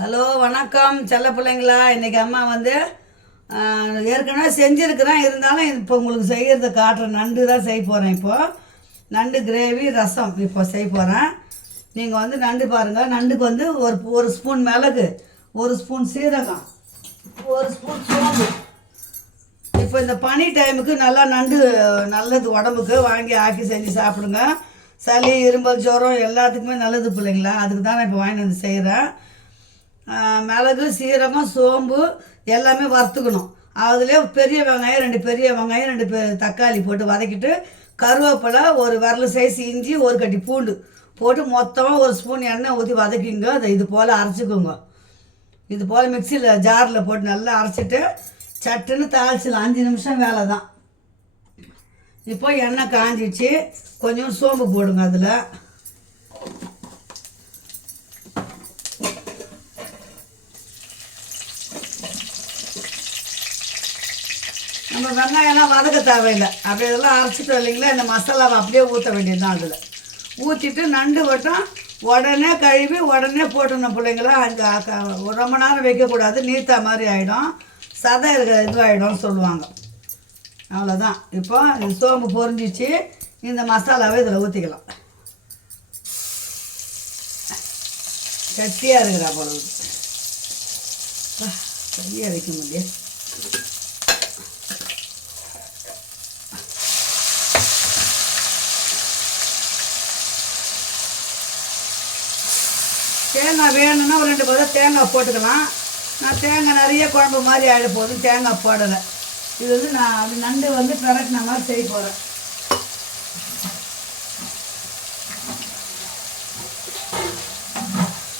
Hello வணக்கம் செல்ல பிள்ளைங்களா. இன்றைக்கி அம்மா வந்து ஏற்கனவே செஞ்சுருக்கிறேன், இருந்தாலும் இப்போ உங்களுக்கு செய்கிறத காட்டுறேன். நண்டு தான் செய்ய போகிறேன். இப்போது நண்டு கிரேவி ரசம் இப்போ செய்ய போகிறேன். நீங்கள் வந்து நண்டு பாருங்கள். நண்டுக்கு வந்து ஒரு ஸ்பூன் மிளகு, ஒரு ஸ்பூன் சீரகம், ஒரு ஸ்பூன் சோம்பு. இப்போ இந்த பனி டைமுக்கு நல்லா நண்டு நல்லது, உடம்புக்கு வாங்கி ஆக்கி செஞ்சு சாப்பிடுங்க. சளி, இரும்பல், ஜுரம் எல்லாத்துக்குமே நல்லது பிள்ளைங்களா. அதுக்கு தான் நான் இப்போ வாங்கிட்டு வந்து செய்கிறேன். மிளகு, சீரகம், சோம்பு எல்லாமே வறுத்துக்கணும். அதுலேயே பெரிய வெங்காயம், 2 பெரிய வெங்காயம், 2 தக்காளி போட்டு வதக்கிட்டு, கருவேப்பிலை, ஒரு விரல் சைஸ் இஞ்சி, ஒரு கட்டி பூண்டு போட்டு மொத்தமாக ஒரு ஸ்பூன் எண்ணெய் ஊற்றி வதக்கிங்க. அதை இது போல் அரைச்சிக்கோங்க. இது போல் மிக்சியில் ஜாரில் போட்டு நல்லா அரைச்சிட்டு சட்டுன்னு தாளிச்சிடலாம். 5 நிமிஷம் வேலை தான். இப்போ எண்ணெய் காஞ்சிச்சு, கொஞ்சம் சோம்பு போடுங்க. அதில் நம்ம வெங்காயம்லாம் வதக்க தேவையில்லை. அப்படியே இதெல்லாம் அரைச்சிட்டு இல்லைங்களா, இந்த மசாலாவை அப்படியே ஊற்ற வேண்டியது தான். அதில் ஊற்றிட்டு நண்டு வட்டம் உடனே கழுவி உடனே போட்டணும் பிள்ளைங்களா. ரொம்ப நேரம் வைக்கக்கூடாது, நீத்தா மாதிரி ஆகிடும், சதை இதுவாகிடும்னு சொல்லுவாங்க. அவ்வளோதான். இப்போ சோம்பு பொரிஞ்சிச்சு, இந்த மசாலாவை இதில் ஊற்றிக்கலாம். கட்டியாக இருக்கிறா போல கையை வைக்க முடியும். தேங்காய் வேணும்னா ஒரு 2 பதம் தேங்காய் போட்டுக்கலாம். நான் தேங்காய் நிறைய குழம்பு மாதிரி ஆகிட போதும், தேங்காய் போடலை. இது வந்து நான் அப்படி நண்டு வந்து பிரட்டின மாதிரி செய்ய போகிறேன்.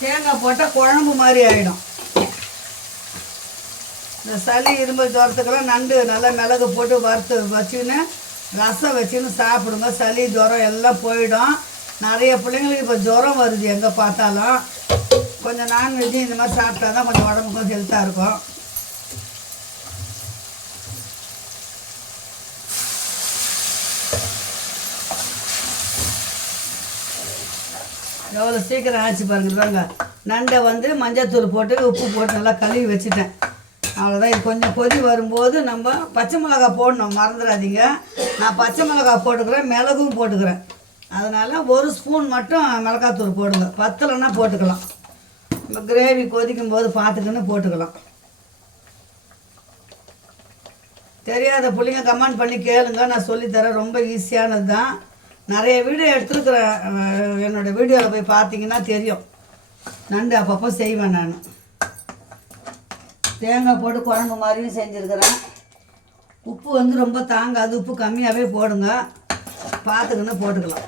தேங்காய் போட்டால் குழம்பு மாதிரி ஆகிடும். இந்த சளி, இரும்பல், ஜுரத்துக்கெல்லாம் நண்டு நல்லா மிளகு போட்டு வறுத்து வச்சுன்னு ரசம் வச்சுன்னு சாப்பிடுங்க. சளி, ஜுரம் எல்லாம் போயிடும். நிறைய பிள்ளைங்களுக்கு இப்போ ஜுரம் வருது எங்கே பார்த்தாலும். கொஞ்சம் நான்வெஜ்ஜு இந்த மாதிரி சாப்பிட்டா தான் கொஞ்சம் உடம்புக்கும் ஹெல்த்தாக இருக்கும். எவ்வளோ சீக்கிரம் ஆச்சு பாருங்க. நண்டை வந்து மஞ்சத்தூள் போட்டு உப்பு போட்டு நல்லா கழுவி வச்சுட்டேன். அவ்வளோதான். இது கொஞ்சம் கொதி வரும்போது நம்ம பச்சை மிளகா போடணும், மறந்துடாதீங்க. நான் பச்சை மிளகா போட்டுக்கிறேன், மிளகும் போட்டுக்கிறேன். அதனால் ஒரு ஸ்பூன் மட்டும் மிளகாத்தூள் போடுங்க. பத்தலைன்னா போட்டுக்கலாம். நம்ம கிரேவி கொதிக்கும் போது பார்த்துக்கின்னு போட்டுக்கலாம். தெரியாத பிள்ளைங்க கமெண்ட் பண்ணி கேளுங்க, நான் சொல்லித்தரேன். ரொம்ப ஈஸியானது தான். நிறைய வீடியோ எடுத்துருக்குறேன். என்னோடய வீடியோவில் போய் பார்த்தீங்கன்னா தெரியும். நண்டு அப்பப்போ செய்வேன் நான். தேங்காய் போட்டு குழம்பு மாதிரியும் செஞ்சுருக்கிறேன். உப்பு வந்து ரொம்ப தாங்காது, உப்பு கம்மியாகவே போடுங்க. பார்த்துக்கின்னு போட்டுக்கலாம்.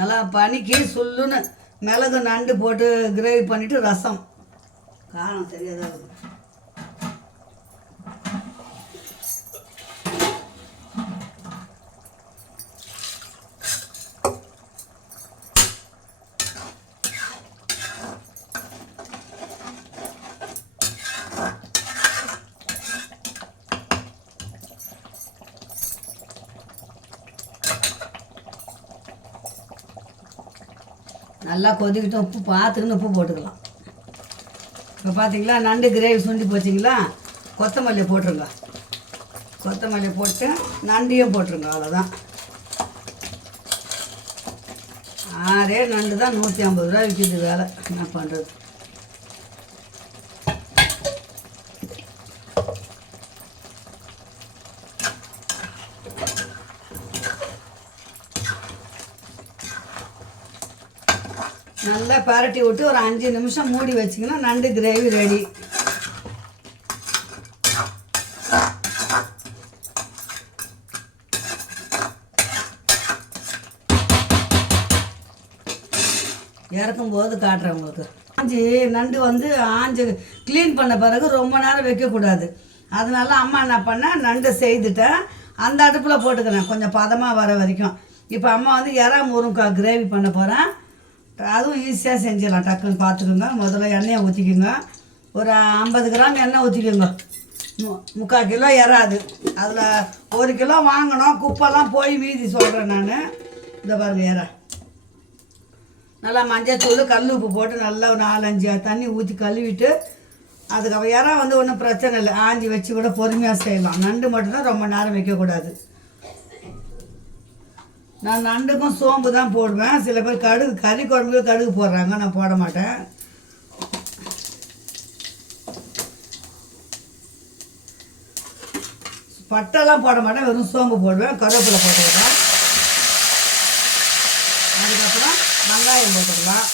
நல்லா பனிக்கு சுல்லுன்னு மிளகு நண்டு போட்டு கிரேவி பண்ணிவிட்டு ரசம். காரம் சரியாக தான் இருக்கும். நல்லா கொதிக்கிட்டு உப்பு பார்த்துக்கின்னு உப்பு போட்டுக்கலாம். இப்போ பார்த்தீங்களா நண்டு கிரேவி சுண்டி போச்சிங்களா. கொத்தமல்லி போட்டுருங்க. கொத்தமல்லி போட்டு நண்டையும் போட்டுருங்க. அவ்வளோதான். 6 நண்டு தான் 150 ரூபா விற்கிது. வேலை என்ன பண்ணுறது. நல்லா பரட்டி விட்டு ஒரு 5 நிமிஷம் மூடி வச்சிங்கன்னா நண்டு கிரேவி ரெடி. இறக்கும்போது காட்டுறேன் உங்களுக்கு. நண்டு வந்து ஆஞ்சு க்ளீன் பண்ண பிறகு ரொம்ப நேரம் வைக்கக்கூடாது. அதனால அம்மா என்ன பண்ணேன், நண்டு செய்துட்டேன். அந்த அடுப்பில் போட்டுக்கிறேன் கொஞ்சம் பதமாக வர வரைக்கும். இப்போ அம்மா வந்து இறா முருங்கைக்காய் கிரேவி பண்ண போகிறேன். அதுவும் ஈஸியாக செஞ்சிடலாம். டக்குன்னு பார்த்துக்கோங்க. முதல்ல எண்ணெயை ஊற்றிக்கோங்க. ஒரு 50 கிராம் எண்ணெய் ஊற்றிக்கோங்க. 3/4 கிலோ இறாது. அதில் 1 கிலோ வாங்கணும். குப்பெல்லாம் போய் மீதி சொல்கிறேன் நான். இந்த பாருங்கள் இறா. நல்லா மஞ்சத்தூள் கல் உப்பு போட்டு நல்லா ஒரு 4-5 தண்ணி ஊற்றி கழுவிட்டு அதுக்கப்புறம் இறா வந்து ஒன்றும் பிரச்சனை இல்லை. ஆஞ்சி வச்சு கூட பொறுமையாக செய்யலாம். நண்டு மட்டும்தான் ரொம்ப நேரம் வைக்கக்கூடாது. நான் நண்டுக்கும் சோம்பு தான் போடுவேன். சில பேர் கடுகு கறி குழம்புக்கு கடுகு போடுறாங்க. நான் போட மாட்டேன். பட்டெல்லாம் போட மாட்டேன். வெறும் சோம்பு போடுவேன். கருவேப்பிலை போட்டுக்கலாம். அதுக்கப்புறம் வெங்காயம் போட்டுக்கலாம்.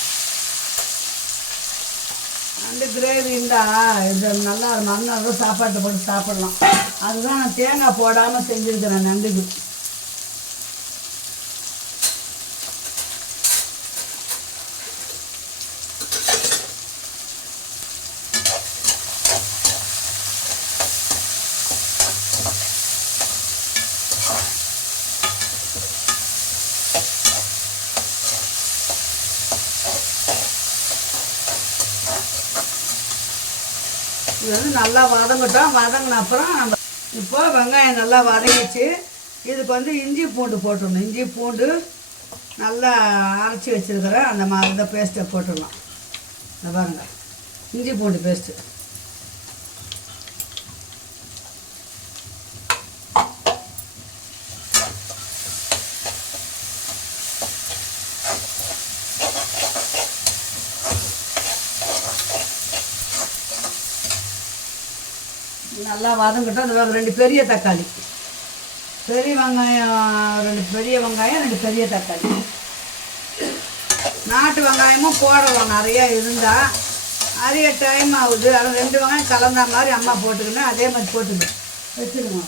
நண்டு கிரேவி இருந்தால் இது நல்லா மறுநாள் சாப்பாட்டை போட்டு சாப்பிடலாம். அதுதான் நான் தேங்காய் போடாமல் செஞ்சுருக்கிறேன் நண்டுக்கு. இது வந்து நல்லா வதங்கட்டும். வதங்கின அப்புறம் நம்ம இப்போ வெங்காயம் நல்லா வதங்கிச்சு. இதுக்கு வந்து இஞ்சி பூண்டு போட்டுடணும். இஞ்சி பூண்டு நல்லா அரைச்சி வச்சுருக்கிறேன். அந்த மாதிரி இந்த பேஸ்ட்டை போட்டுடலாம். இந்த பாருங்க, இஞ்சி பூண்டு பேஸ்ட்டு. நல்லா வதங்கட்டும். அந்த 2 பெரிய தக்காளி, பெரிய வெங்காயம் 2 பெரிய வெங்காயம் 2 பெரிய தக்காளி. நாட்டு வெங்காயமும் போடலாம் நிறையா இருந்தால். நிறைய டைம் ஆகுது. ஆனால் 2 வெங்காயம் கலந்த மாதிரி அம்மா போட்டுக்கணும். அதே மாதிரி போட்டுக்கணும் வச்சுருங்க.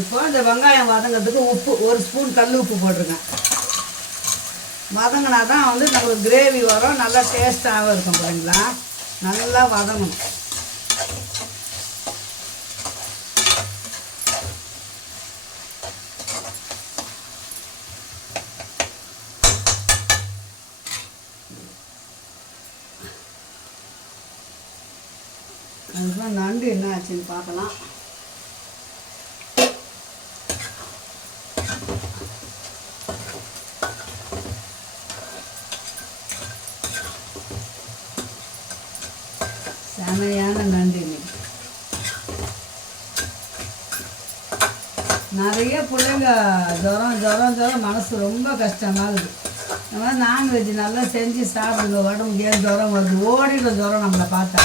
இப்போ இந்த வெங்காயம் வதங்கிறதுக்கு உப்பு 1 ஸ்பூன் கல் உப்பு போட்டிருக்கேன். வதங்கினா தான் வந்து நம்மளுக்கு கிரேவி வரும். நல்லா டேஸ்ட்டாகவும் இருக்கும். பாருங்களா, நல்லா வதங்கணும். அதுக்கப்புறம் நண்டு என்ன ஆச்சுன்னு பார்க்கலாம். செமையான நண்டு இன்னைக்கு. நிறைய பிள்ளைங்க ஜுரம் மனசு ரொம்ப கஷ்டமாக இருக்குது. இந்த மாதிரி நான்வெஜ் நல்லா செஞ்சு சாப்பிடுங்க. உடம்புக்கு ஏன் ஜுரம் வருது? ஓடிடும் ஜுரம் நம்மளை பார்த்தா.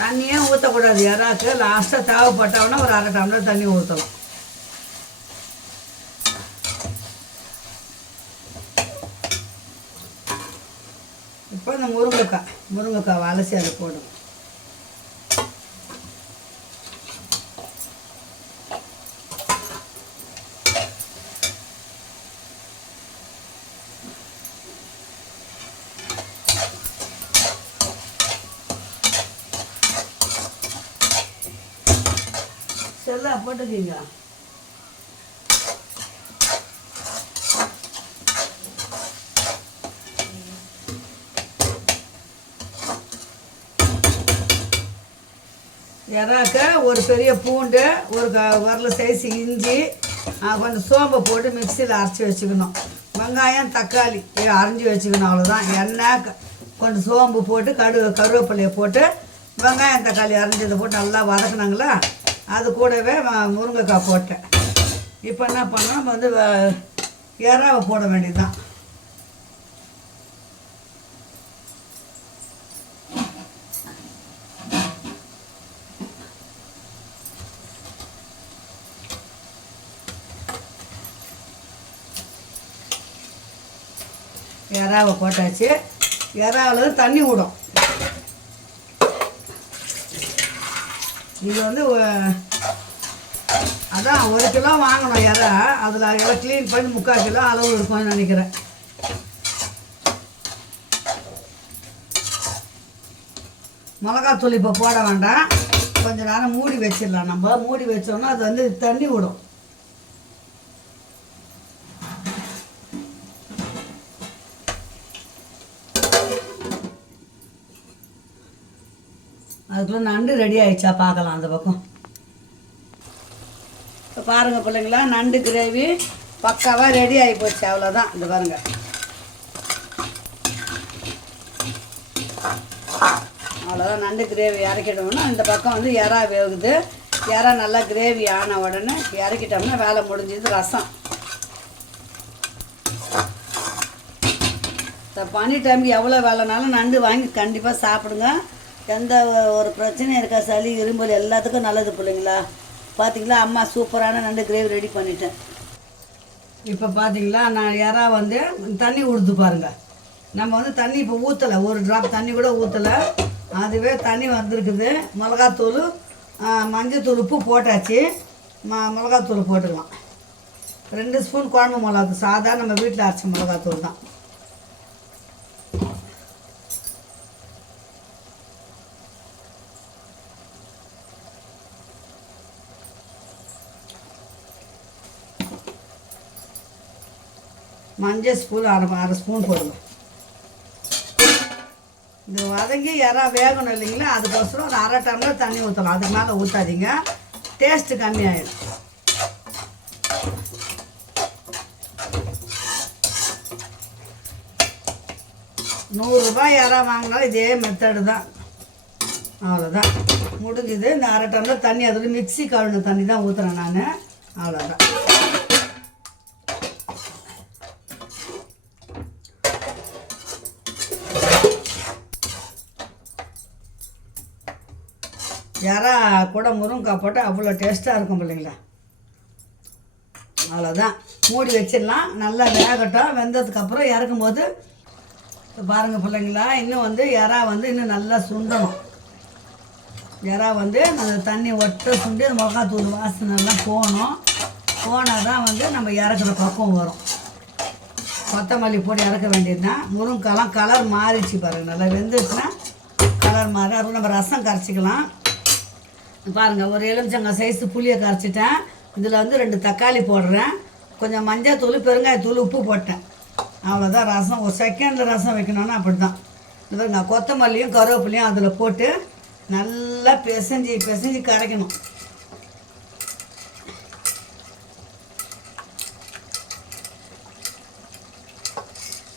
தண்ணியே ஊற்றக்கூடாது. இறாக்கு லாஸ்ட்டாக தேவைப்பட்டவொன்னா ஒரு 1/2 டம்ளர் தண்ணி ஊற்றலாம். இப்போ இந்த முருங்கைக்காய் அலசி அதை போடும். செல்லா போட்டுக்கீங்க. இறாக்க ஒரு பெரிய பூண்டு, ஒரு வரல சைஸ் இஞ்சி, கொஞ்சம் சோம்பை போட்டு மிக்சியில் அரைச்சி வச்சுக்கணும். வெங்காயம் தக்காளி அரைஞ்சி வச்சுக்கணும். அவ்வளோதான். எண்ணெய் கொஞ்சம் சோம்பு போட்டு கருவேப்பிலையை போட்டு வெங்காயம் தக்காளி அரைஞ்சதை போட்டு நல்லா வதக்கினாங்களா. அது கூடவே முருங்கைக்காய் போட்டேன். இப்போ என்ன பண்ணோம், நம்ம வந்து இறாவை போட வேண்டியது தான். இறாவை போட்டாச்சு. இறாவில் தண்ணி விடும். இது வந்து அதான் 1 கிலோ வாங்கணும் இறா. அதில் எல்லாம் க்ளீன் பண்ணி 3/4 கிலோ அளவு இருக்கும்னு நினைக்கிறேன். மிளகாத்தூள் இப்போ போட வேண்டாம், கொஞ்சம் நேரம் மூடி வச்சிடலாம். நம்ம மூடி வச்சோம்னா அது வந்து தண்ணி விடும். அதுக்குள்ளே நண்டு ரெடி ஆகிடுச்சா பார்க்கலாம் அந்த பக்கம். இப்போ பாருங்கள் பிள்ளைங்களா, நண்டு கிரேவி பக்காவாக ரெடி ஆகி போச்சு. அவ்வளோதான். இந்த பாருங்கள், அவ்வளோதான். நண்டு கிரேவி இறக்கிட்டோம்னா இந்த பக்கம் வந்து இறா வேகுது. இறா நல்லா கிரேவி ஆன உடனே இறக்கிட்டோம்னா வேலை முடிஞ்சது. ரசம் இந்த பனி டைமுக்கு எவ்வளோ வேலைனாலும் நண்டு வாங்கி கண்டிப்பாக சாப்பிடுங்க. எந்த ஒரு பிரச்சனையும் இருக்கா, சளி இரும்பல் எல்லாத்துக்கும் நல்லது பிள்ளைங்களா. பார்த்தீங்களா, அம்மா சூப்பரான நண்டு கிரேவி ரெடி பண்ணிட்டேன். இப்போ பார்த்தீங்களா, நான் இறா வந்து தண்ணி ஊடுது பாருங்கள். நம்ம வந்து தண்ணி இப்போ ஊற்றலை, ஒரு ட்ராப் தண்ணி கூட ஊற்றலை. அதுவே தண்ணி வந்திருக்குது. மிளகாத்தூள், மஞ்சத்தூள், உப்பு போட்டாச்சு. மிளகாத்தூள் போட்டுக்கலாம். 2 ஸ்பூன் குழம்பு மிளகாத்தூள், சாதாரண நம்ம வீட்டில் அரைச்ச மிளகாத்தூள் தான். மஞ்சள் ஸ்பூன் அரை ஸ்பூன் போடுங்க. இந்த வதங்கி இறா வேகணும் இல்லைங்களா, அதுக்கோசரம் ஒரு 1/2 டம்ளர் தண்ணி ஊற்றலாம். அதுக்கு மேலே ஊற்றாதீங்க, டேஸ்ட்டு கம்மியாயிடும். ₹100 இறா வாங்கினாலும் இதே மெத்தடு தான். அவ்வளோதான், முடிஞ்சுது. இந்த 1/2 டம்ளர் தண்ணி, அதோட மிக்ஸி கழுவின தண்ணி தான் ஊற்றுறேன் நான். அவ்வளோதான். இறா கூட முருங்கைக்காய் போட்டால் அவ்வளோ டேஸ்ட்டாக இருக்கும் பிள்ளைங்களா. அவ்வளோதான், மூடி வச்சிடலாம். நல்லா வேகட்டும். வெந்ததுக்கப்புறம் இறக்கும் போது பாருங்கள் பிள்ளைங்களா, இன்னும் வந்து இறா வந்து இன்னும் நல்லா சுண்டணும். இறா வந்து அந்த தண்ணி ஒட்ட சுண்டி அந்த மிளகாத்தூள் வாசனைலாம் போனால் தான் வந்து நம்ம இறக்குற பக்கம் வரும். கொத்தமல்லி போட்டு இறக்க வேண்டியது தான். முருங்கைக்காலாம் கலர் மாறிச்சு பாருங்கள், நல்லா வெந்துச்சுன்னா கலர் மாறி. அதுக்கு நம்ம ரசம் கரைச்சிக்கலாம். பாருங்கள், ஒரு எலுமிச்சங்காய் சைஸு புளியை கரைச்சிட்டேன். இதில் வந்து 2 தக்காளி போடுறேன். கொஞ்சம் மஞ்சள் தூள், பெருங்காயத்தூள், உப்பு போட்டேன். அவ்வளோதான். ரசம் ஒரு செகண்டில் ரசம் வைக்கணுன்னா அப்படி தான். இது பாருங்க, கொத்தமல்லியும் கருவேப்பிலையும் அதில் போட்டு நல்லா பிசைஞ்சு கரைக்கணும்.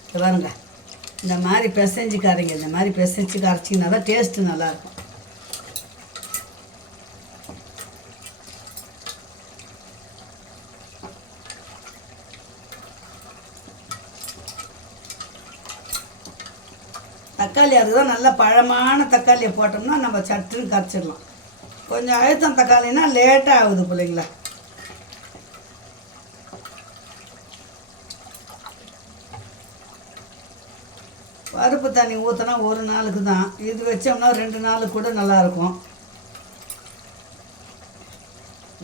இது பாருங்க, இந்த மாதிரி பிசைஞ்சு கரைங்க. இந்த மாதிரி பிசைஞ்சு கரைச்சிங்கன்னா தான் டேஸ்ட்டு நல்லாயிருக்கும். தக்காளி அதுதான் நல்ல பழமான தக்காளியை போட்டோம்னா நம்ம சட்டுன்னு கரைச்சிடலாம். கொஞ்சம் அழுத்தம் தக்காளினா லேட்டாக ஆகுது பிள்ளைங்களா. பருப்பு தண்ணி ஊற்றினா 1 நாளுக்கு தான். இது வச்சோம்னா 2 நாளுக்கு கூட நல்லாயிருக்கும்.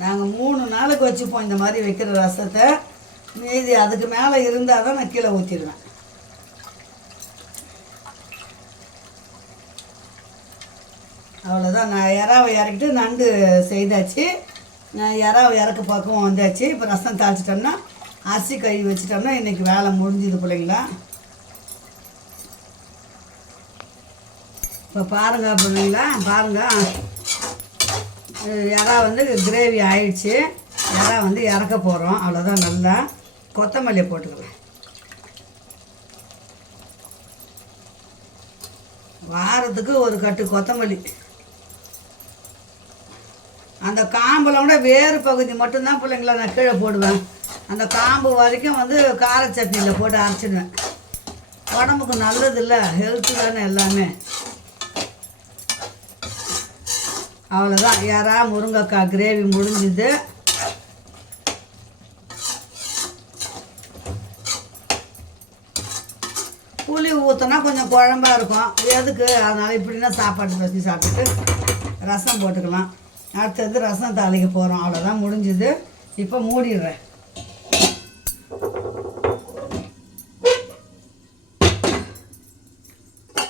நாங்கள் 3 நாளுக்கு வச்சுப்போம் இந்த மாதிரி வைக்கிற ரசத்தை. மீதி அதுக்கு மேலே இருந்தால் தான் நான் கீழே ஊற்றிடுவேன். அவ்வளோதான். நான் இறாவை இறக்கிட்டு நண்டு செய்தாச்சு. நான் இறாவை இறக்க பக்கம் வந்தாச்சு. இப்போ ரசம் தாளிச்சிட்டோம்னா, அரிசி கழுவி வச்சிட்டோம்னா இன்றைக்கி வேலை முடிஞ்சுது பிள்ளைங்களா. இப்போ பாருங்கள் பிள்ளைங்களா, பாருங்கள், இறா வந்து கிரேவி ஆயிடுச்சு. இறா வந்து இறக்க போகிறோம். அவ்வளோதான். நல்லா கொத்தமல்லியை போட்டுக்கலாம். வாரத்துக்கு ஒரு கட்டு கொத்தமல்லி. அந்த காம்பில் கூட வேறு பகுதி மட்டும்தான் பிள்ளைங்களா நான் கீழே போடுவேன். அந்த காம்பு வரைக்கும் வந்து கார சட்னியில் போட்டு அரைச்சிடுவேன். உடம்புக்கு நல்லது இல்லை, ஹெல்த்து தானே எல்லாமே. அவ்வளோதான். இறா முருங்கைக்காய் கிரேவி முடிஞ்சுது. புளி ஊற்றினா கொஞ்சம் குழம்பா இருக்கும். எதுக்கு, அதனால் இப்படின்னா சாப்பாடு பசி சாப்பிட்டுட்டு ரசம் போட்டுக்கலாம். அடுத்தது ரசம் தாளிக்க போகிறோம். அவ்வளோதான், முடிஞ்சுது. இப்போ மூடிடுறேன்.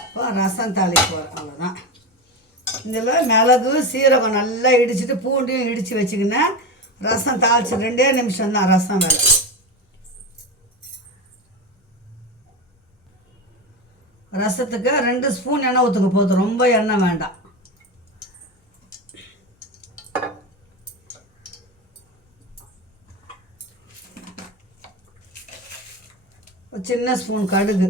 இப்போ ரசம் தாளிக்க போகிறேன். அவ்வளோதான். இதில் மிளகு சீரகம் நல்லா இடிச்சிட்டு பூண்டையும் இடித்து வச்சுக்கினேன். ரசம் தாளிச்சு 2 நிமிஷம் தான் ரசம் வேலை. ரசத்துக்கு 2 ஸ்பூன் எண்ணெய் ஊற்றுக்க போதும், ரொம்ப எண்ணெய் வேண்டாம். சின்ன ஸ்பூன் கடுகு,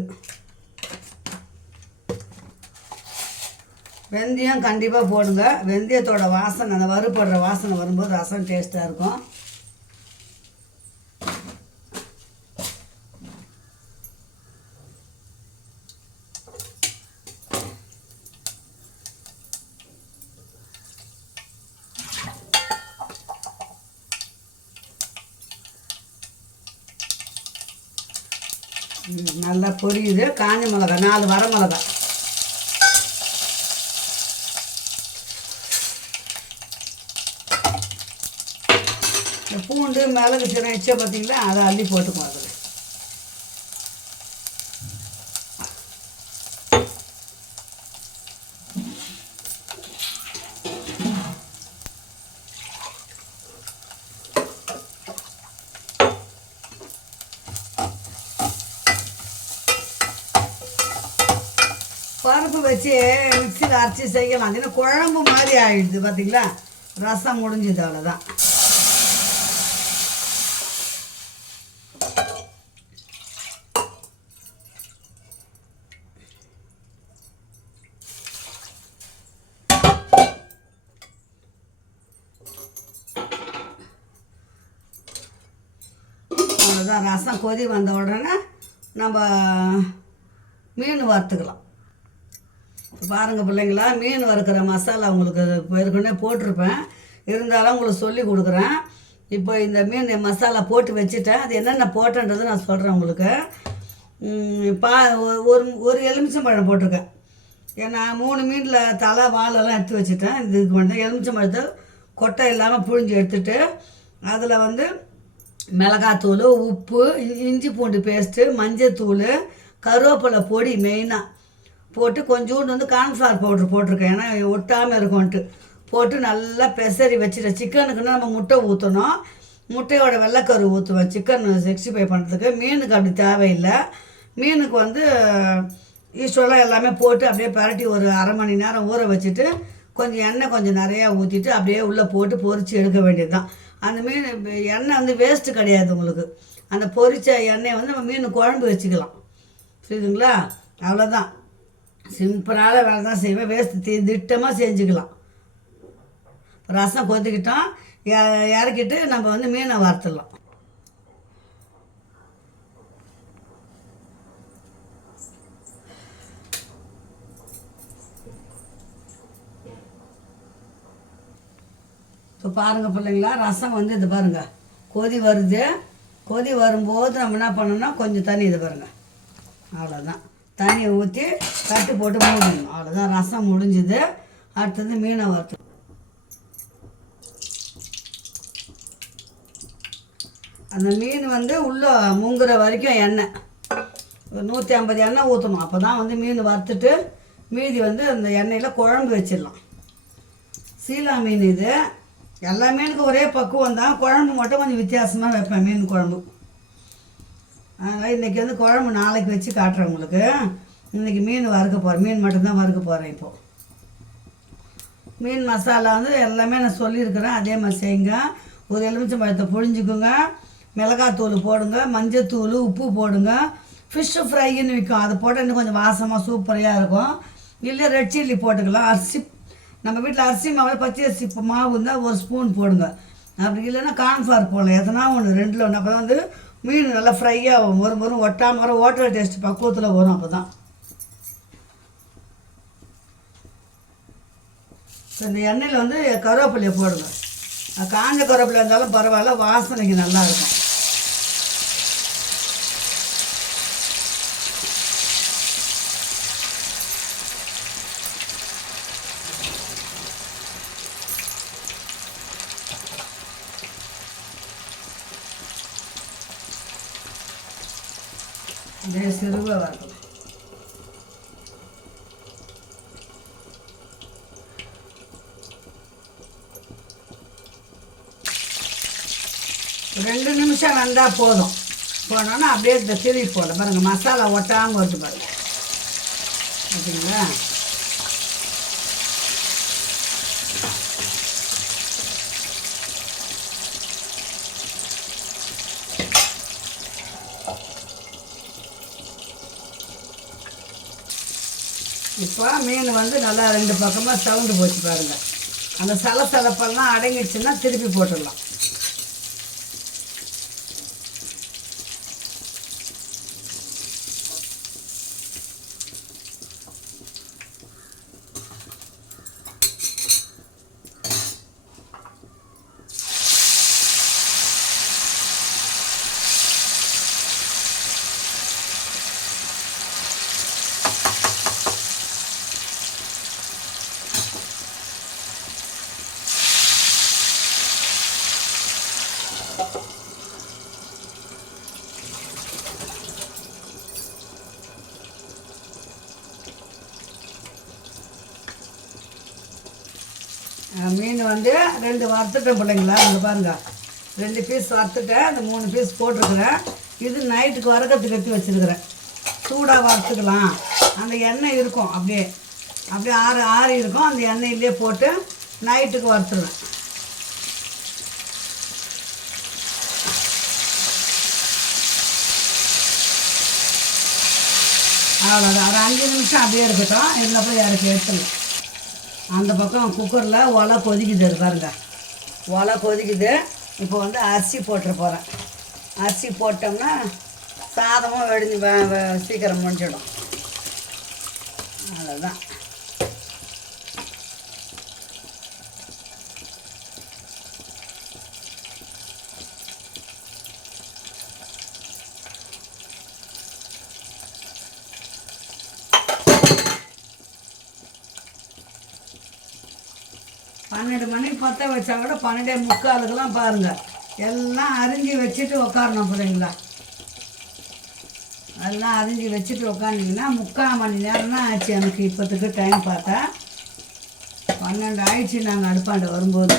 வெந்தயம் கண்டிப்பாக போடுங்க. வெந்தயத்தோட வாசனை, அந்த வறுபடுற வாசனை வரும்போது ரசம் டேஸ்ட்டாக இருக்கும். நல்லா பொரியுது. காஞ்ச மிளகா 4 வர மிளகா, இந்த பூண்டு மிளகு சீரகம் வச்சா பார்த்தீங்களா, அதை அள்ளி போட்டுக்குவோம். அதில் பருப்பு வச்சு மிக்சியில் அரைச்சி செய்யலாம். அது குழம்பு மாதிரி ஆகிடுது பார்த்தீங்களா. ரசம் முடிஞ்சுது, அவ்வளோதான். அவ்வளோதான். ரசம் கொதி வந்த உடனே நம்ம மீன் வறுத்துக்கலாம். பாருங்கள் பிள்ளைங்களா, மீன் வறுக்கிற மசாலா உங்களுக்கு ஏற்கனவே போட்டிருப்பேன், இருந்தாலும் உங்களுக்கு சொல்லி கொடுக்குறேன். இப்போ இந்த மீன் மசாலா போட்டு வச்சுட்டேன். அது என்னென்ன போட்டேன்றது நான் சொல்கிறேன் உங்களுக்கு. ஒரு எலுமிச்சம்பழம் போட்டிருக்கேன். ஏன்னா 3 மீனில் தலை வாலெல்லாம் எடுத்து வச்சுட்டேன். இதுக்கு மட்டும் எலுமிச்சம்பழத்தை கொட்டை இல்லாமல் புழிஞ்சு எடுத்துட்டு அதில் வந்து மிளகாத்தூள், உப்பு, இஞ்சி பூண்டு பேஸ்ட்டு, மஞ்சத்தூள், கருவேப்பிலை பொடி மெயினாக போட்டு கொஞ்சோண்டு வந்து கார்ன்ஃப்ளவர் பவுட்ரு போட்டிருக்கேன். ஏன்னா ஒட்டாமல் இருக்கும்ன்ட்டு போட்டு நல்லா பெசரி வச்சுட்டேன். சிக்கனுக்குன்னா நம்ம முட்டை ஊற்றணும். முட்டையோட வெள்ளைக்கரு ஊற்றுவேன் சிக்கன் 65 பண்ணுறதுக்கு. மீனுக்கு அப்படி தேவையில்லை. மீனுக்கு வந்து யூஸ்வலாக எல்லாமே போட்டு அப்படியே பரட்டி ஒரு அரை மணி நேரம் ஊற வச்சுட்டு கொஞ்சம் எண்ணெய் கொஞ்சம் நிறையா ஊற்றிட்டு அப்படியே உள்ளே போட்டு பொரித்து எடுக்க வேண்டியது தான். அந்த மீன் எண்ணெய் வந்து வேஸ்ட்டு கிடையாது உங்களுக்கு. அந்த பொரித்த எண்ணெயை வந்து நம்ம மீன் குழம்பு வச்சுக்கலாம். புரியுதுங்களா? அவ்வளோதான். சிம்பிளான வேலை தான் செய்வேன். வேஸ்ட்டு திட்டமாக செஞ்சுக்கலாம். ரசம் கொத்திக்கிட்டோம், இறக்கிட்டு நம்ம வந்து மீனை வறுத்துடலாம். இப்போ பாருங்கள் பிள்ளைங்களா, ரசம் வந்து இது பாருங்கள் கொதி வருது. கொதி வரும்போது நம்ம என்ன பண்ணணும்னா கொஞ்சம் தண்ணி, இது பாருங்கள் அவ்வளோதான், தண்ணியை ஊற்றி தட்டு போட்டு மூடணும். அவ்வளோதான், ரசம் முடிஞ்சுது. அடுத்தது மீனை வறுத்து அந்த மீன் வந்து உள்ளே முங்குற வரைக்கும் எண்ணெய் ஒரு 150 எண்ணெய் ஊற்றணும். அப்போ தான் வந்து மீன் வறுத்துட்டு மீதி வந்து அந்த எண்ணெயில் குழம்பு வச்சிடலாம். சீலா மீன் இது. எல்லா மீனுக்கும் ஒரே பக்குவம் தான், குழம்பு மட்டும் கொஞ்சம் வித்தியாசமாக வைப்பேன் மீன் குழம்பு. அதனால் இன்றைக்கி வந்து குழம்பு நாளைக்கு வச்சு காட்டுறேன் உங்களுக்கு. இன்றைக்கி மீன் வறுக்க போகிறேன், மீன் மட்டும்தான் வறுக்க போகிறேன். இப்போது மீன் மசாலா வந்து எல்லாமே நான் சொல்லியிருக்கிறேன், அதே மாதிரி செய்யுங்க. ஒரு எலுமிச்சம்பழத்தை புழிஞ்சிக்குங்க, மிளகாத்தூள் போடுங்க, மஞ்சத்தூள், உப்பு போடுங்க. ஃபிஷ்ஷு ஃப்ரைன்னு விற்கும், அதை போட்டால் இன்னும் கொஞ்சம் வாசமாக சூப்பராக இருக்கும். இல்லை ரெட் சில்லி போட்டுக்கலாம். அரிசி நம்ம வீட்டில் அரிசி மாவு, பச்சை அரிசி மாவு இருந்தால் 1 ஸ்பூன் போடுங்க. அப்படி இல்லைன்னா கார்ன்ஃப்ளவர் போடலாம், எதனா ஒன்று 2ல் ஒன்று. அப்போ தான் வந்து மீன் நல்லா ஃப்ரையாக வரும், ஒட்டாமல் வரும், ஹோட்டல் டேஸ்ட் பக்குவத்தில் வரும். அப்போ தான் இந்த எண்ணெயில் வந்து கருவேப்பிலையை போடுங்க. காஞ்ச கருவேப்பிலை இருந்தாலும் பரவாயில்ல, வாசனைக்கு நல்லாயிருக்கும். இதே சிறுவை வரணும். ரெண்டு நிமிஷம் வந்தால் போதும். போனோன்னா அப்படியே இந்த திருப்பி போட பாருங்கள், மசாலா ஒட்டாமல் வருது பாருங்கள். ஓகேங்களா? இப்போ மீன் வந்து நல்லா ரெண்டு பக்கமாக சவுண்டு போச்சு பாருங்கள். அந்த சலசலப்பெல்லாம் அடங்கிடுச்சுன்னா திருப்பி போட்டுடலாம். மீன் வந்து ரெண்டு வறுத்துட்டேன் பிள்ளைங்களா. இங்கே பாருங்க, 2 பீஸ் வறுத்துட்டேன், அந்த 3 பீஸ் போட்டிருக்கிறேன். இது நைட்டுக்கு வறுக்கிறதுக்கு எடுத்து வச்சுருக்கிறேன். சூடாக வறுத்துக்கலாம். அந்த எண்ணெய் இருக்கும், அப்படியே அப்படியே ஆறி இருக்கும். அந்த எண்ணெயிலே போட்டு நைட்டுக்கு வறுத்துருவேன். அவ்வளோதான். ஒரு 5 நிமிஷம் அப்படியே இருக்கட்டும். இதுக்கப்புறம் இறக்கி எடுத்துடலாம். அந்த பக்கம் குக்கரில் ஒலை கொதிக்குது பாருங்க. ஒலை கொதிக்குது. இப்போ வந்து அரிசி போட்டுற போகிறேன். அரிசி போட்டோம்னா சாதமும் வெடிஞ்சு சீக்கிரம் முடிஞ்சிடும். அவ்வளோதான். பன்னெண்டு மணிக்கு பற்ற வச்சா கூட 12:45 பாருங்கள். எல்லாம் அரிஞ்சு வச்சுட்டு உக்காரணும் பிள்ளைங்களா. எல்லாம் அரிஞ்சு வச்சுட்டு உக்காந்திங்கன்னா 3/4 மணி நேரம் தான் ஆச்சு எனக்கு. இப்போத்துக்கு டைம் பார்த்தா 12 ஆயிடுச்சு. நாங்கள் அடுப்பாண்ட வரும்போது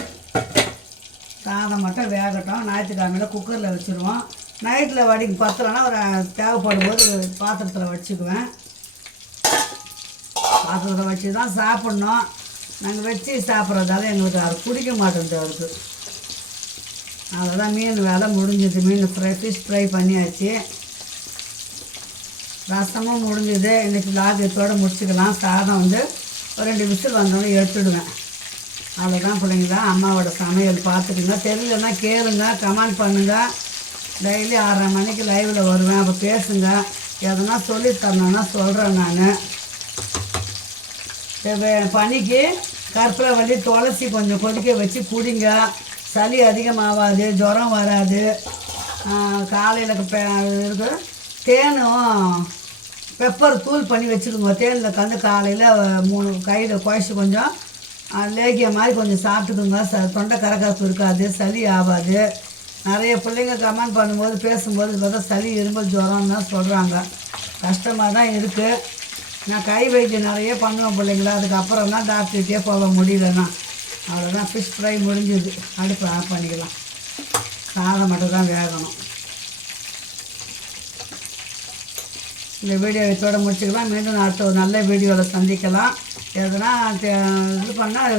சாதம் மட்டும் வேகட்டும். ஞாயிற்றுக்கிழமையில் குக்கரில் வச்சுருவோம். நைட்டில் வடிக்கு பத்தலைன்னா ஒரு தேவைப்படும் போது பாத்திரத்தில் வச்சுக்குவேன். பாத்திரத்தில் வச்சு தான் சாப்பிட்ணும். நாங்கள் வச்சு சாப்பிட்றதால எங்களுக்கு அது பிடிக்க மாட்டேங்குது அவருக்கு. அதெல்லாம் மீன் வேலை முடிஞ்சுது. மீன் ஃபிஷ் ஃப்ரை பண்ணியாச்சு. ரசமும் முடிஞ்சுது. இன்றைக்கி லாகத்தோடு முடிச்சுக்கலாம். சாதம் வந்து ஒரு 2 விசில் வந்தோடனே எடுத்துடுவேன். அவ்வளோதான் பிள்ளைங்களா. அம்மாவோட சமையல் பார்த்துக்குங்க. தெரியலன்னா கேளுங்க, கமெண்ட் பண்ணுங்கள். டெய்லி 6:30 மணிக்கு லைவில் வருவேன். அப்போ பேசுங்க. எதனா சொல்லித்தரணுன்னா சொல்கிறேன். நான் பனிக்கு கற்பூரவள்ளி துளசி கொஞ்சம் கொதிக்க வச்சு குடிங்க. சளி அதிகமாகாது, ஜுரம் வராது. காலையில் இருக்கு தேனும் பெப்பர் தூள் பண்ணி வச்சுக்கோங்க. தேனில் கலந்து காலையில் 3 கையில் குழச்சி கொஞ்சம் லேகிய மாதிரி கொஞ்சம் சாப்பிட்டுக்குங்க. தொண்டை கரகரப்பு இருக்காது, சளி ஆகாது. நிறைய பிள்ளைங்க கமெண்ட் பண்ணும்போது பேசும்போது பார்த்தா சளி இருமல் ஜுரம் தான் சொல்கிறாங்க. கஷ்டமாக தான் இருக்குது. நான் கை வைத்தியம் நிறைய பண்ணுவேன் பிள்ளைங்களா. அதுக்கப்புறம் தான் டாக்டர்கிட்டே போக முடியலன்னா. அவ்வளோதான். ஃபிஷ் ஃப்ரை முடிஞ்சுது. அடுப்பு ஆஃப் பண்ணிக்கலாம். சாதம் மட்டும் தான் வேகணும். இந்த வீடியோ இதோட முடிச்சுக்கலாம். மீண்டும் அடுத்த ஒரு நல்ல வீடியோவில் சந்திக்கலாம். எதுனா இது பண்ணால்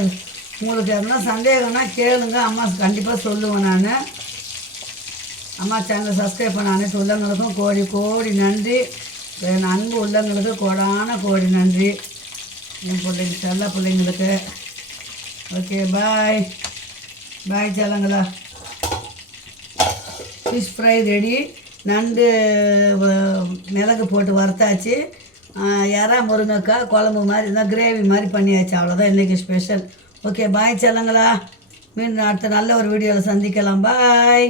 உங்களுக்கு எதுனா சந்தேகம்னா கேளுங்க. அம்மா கண்டிப்பாக சொல்லுவேன். நான் அம்மா சேனலை சப்ஸ்கிரைப் பண்ண அனைத்து உள்ளவங்களுக்கும் கோடி கோடி நன்றி. என் அன்பு உள்ளவங்களுக்கு கோடான நன்றி. என் பிள்ளைங்க செல்ல பிள்ளைங்களுக்கு. ஓகே, பாய் பாய் செல்லங்களா. Fish fry ready. நண்டு மிளகு போட்டு வறுத்தாச்சு. இறா முருங்கைக்காய் குழம்பு மாதிரி இருந்தால் கிரேவி மாதிரி பண்ணியாச்சு. அவ்வளோதான் இன்றைக்கி ஸ்பெஷல். ஓகே, பாய் செல்லங்களா. மீண்டும் அடுத்த நல்ல ஒரு வீடியோவில் சந்திக்கலாம். பாய்.